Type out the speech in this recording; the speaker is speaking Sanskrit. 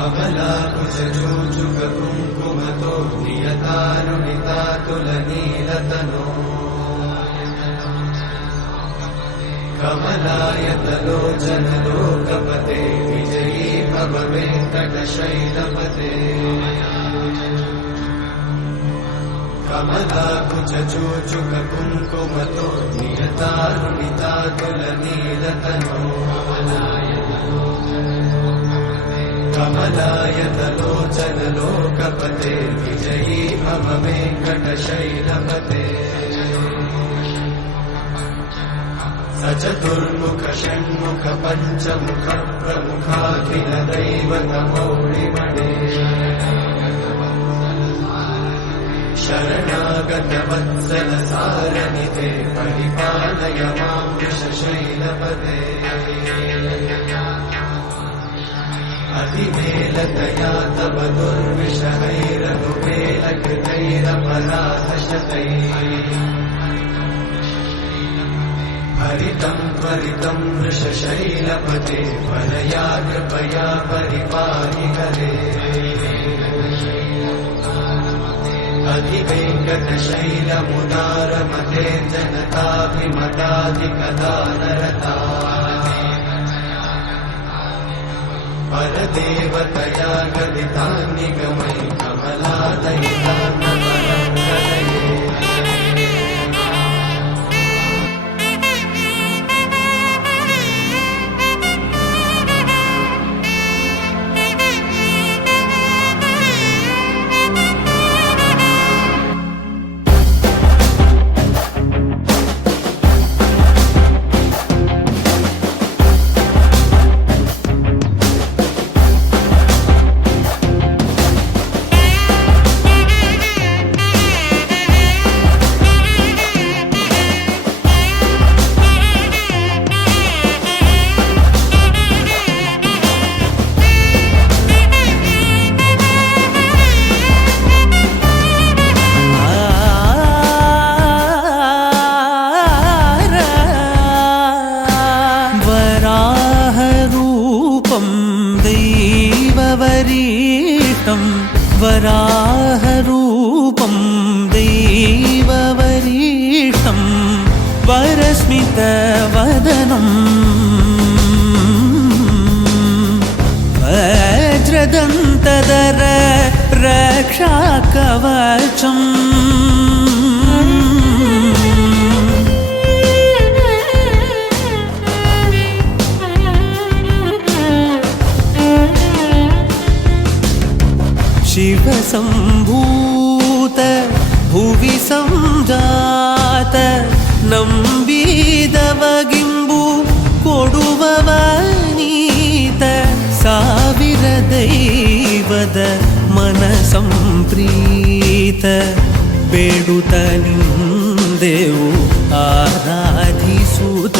कमलाकुचूचुककुङ्कुमतो नियतारुणितातुलनीलतनो कमलायतलोचनलोकपते विजयी भव वेङ्कटशैलपते कमलाकुचूचुककुङ्कुमतो नियतारुणितातुलनीलतनो कमलायतलोचनलोकपते विजयी भव वेङ्कटशैलपते स चतुर्मुख षण्मुख पञ्चमुख प्रमुखाखिल दैवतमौलिमणे शरणागत वत्सल सारनिधे परिपालय मां वृषशैलपते अतिमेलतया तव दुर्विषहैरनुमेलकृतैरपराधशतैः हरितं त्वरितं वृषशैलपते वरया कृपया परिपाहि हरे अधिवेङ्कटशैलमुदारमते जनताभिमताधिकदानरता परदेवतया गदितान्निगमयि कमलादयितान्नपरङ्गदये वराहरूपं दैववरीष्टं वरस्मितवदनं वज्रदन्तधर रक्षाकवचम् शिवसम्भूत भुवि संजात ನಂಬಿದವಗಿಂಬು ಕೊಡುವವನೀತ ಸಾವಿರ ದೈವದ ಮನ ಸಂಪ್ರೀತ ಬೇಡುತ್ತ ನಿಂದೆವು ಆರಾಧಿಸುತ್ತ